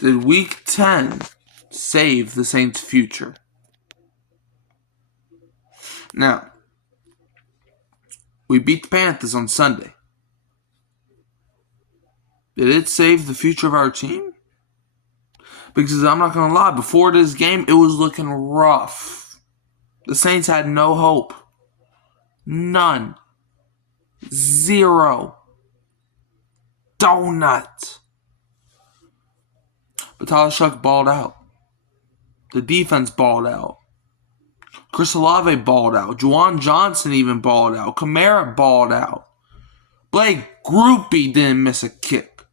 Did Week 10 save the Saints' future? Now, we beat the Panthers on Sunday. Did it save the future of our team? Because I'm not going to lie, before this game, it was looking rough. The Saints had no hope. None. Zero. Donut. But Tyler Shough balled out. The defense balled out. Chris Olave balled out. Juwan Johnson even balled out. Kamara balled out. Blake Grupe didn't miss a kick.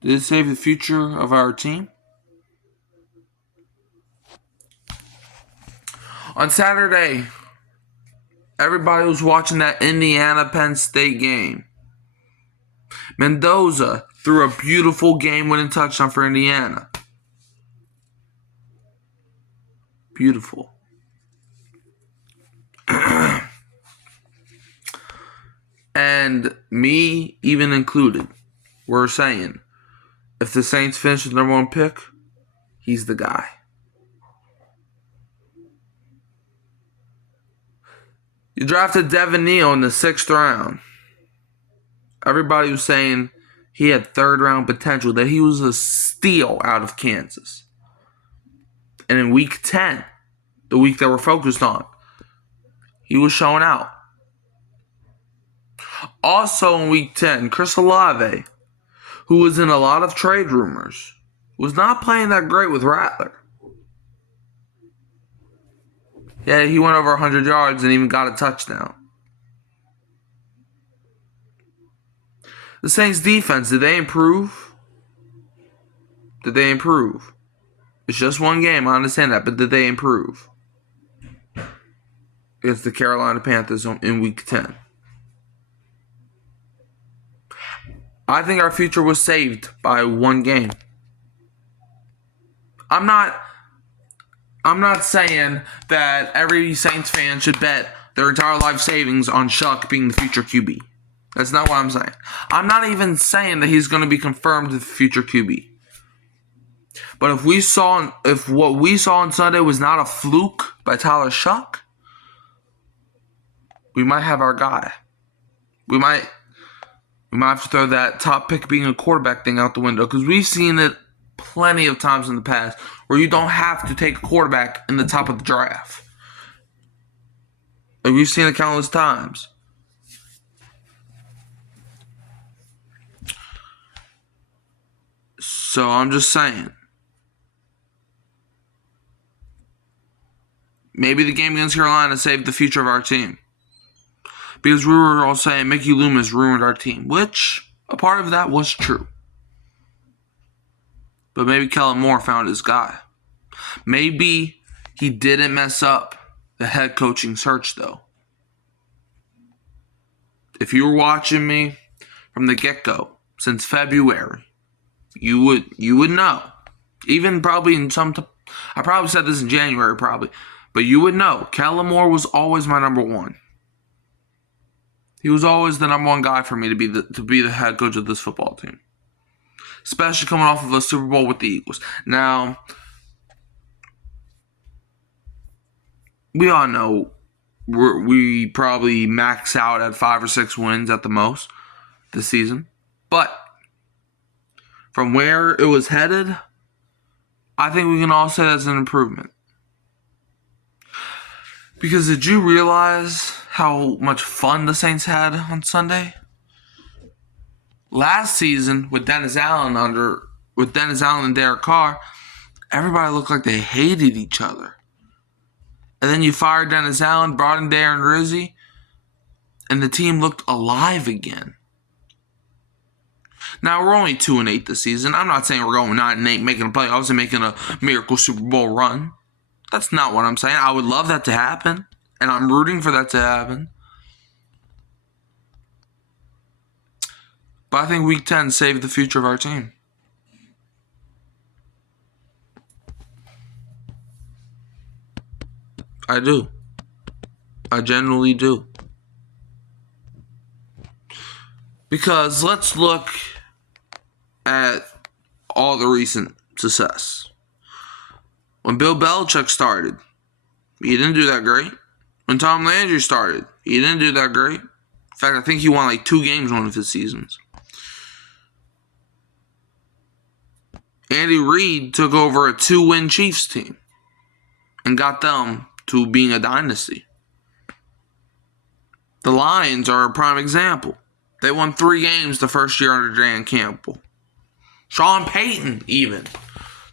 Did it save the future of our team? On Saturday, everybody was watching that Indiana-Penn State game. Mendoza threw a beautiful game-winning touchdown for Indiana. Beautiful. And me even included, we're saying, if the Saints finish with the number one pick, he's the guy. You drafted Devin Neal in the 6th round. Everybody was saying he had 3rd-round potential, that he was a steal out of Kansas. And in Week 10, the week that we're focused on, he was showing out. Also in Week 10, Chris Olave, who was in a lot of trade rumors, was not playing that great with Rattler. Yeah, he went over 100 yards and even got a touchdown. The Saints defense, did they improve? Did they improve? It's just one game, I understand that, but did they improve? Against the Carolina Panthers in Week 10. I think our future was saved by one game. I'm not saying that every Saints fan should bet their entire life savings on Shough being the future QB. That's not what I'm saying. I'm not even saying that he's going to be confirmed the future QB. But if what we saw on Sunday was not a fluke by Tyler Shough, we might have our guy. We might have to throw that top pick being a quarterback thing out the window, because we've seen it plenty of times in the past where you don't have to take a quarterback in the top of the draft. Like, we've seen it countless times. So I'm just saying, maybe the game against Carolina saved the future of our team. Because we were all saying Mickey Loomis ruined our team, which a part of that was true. But maybe Kellen Moore found his guy. Maybe he didn't mess up the head coaching search, though. If you were watching me from the get-go since February, you would know. Even probably I probably said this in January, probably. But you would know. Kellen Moore was always my number one. He was always the number one guy for me to be the head coach of this football team. Especially coming off of a Super Bowl with the Eagles. Now, we all know we probably max out at 5 or 6 wins at the most this season. But from where it was headed, I think we can all say that's an improvement. Because did you realize how much fun the Saints had on Sunday? Last season, with Dennis Allen and Derek Carr, everybody looked like they hated each other. And then you fired Dennis Allen, brought in Darren Rizzi, and the team looked alive again. Now, we're only 2-8 this season. I'm not saying we're going 9-8, making a playoffs and making a miracle Super Bowl run. That's not what I'm saying. I would love that to happen, and I'm rooting for that to happen. But I think Week 10 saved the future of our team. I do. I genuinely do. Because let's look at all the recent success. When Bill Belichick started, he didn't do that great. When Tom Landry started, he didn't do that great. In fact, I think he won like 2 games one of his seasons. Andy Reid took over a 2-win Chiefs team and got them to being a dynasty. The Lions are a prime example. They won 3 games the first year under Dan Campbell. Sean Payton even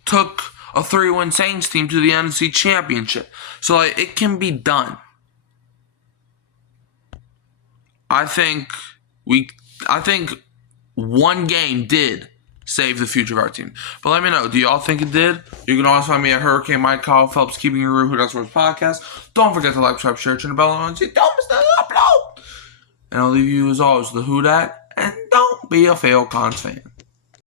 took a 3-win Saints team to the NFC Championship. So it can be done. I think one game did save the future of our team. But let me know, do y'all think it did? You can always find me at Hurricane Mike Kyle Phelps, keeping your room, Who Does Sports podcast. Don't forget to like, subscribe, share, turn the bell on, so you don't miss the upload. And I'll leave you as always with the Who Dat, and don't be a fail cons fan.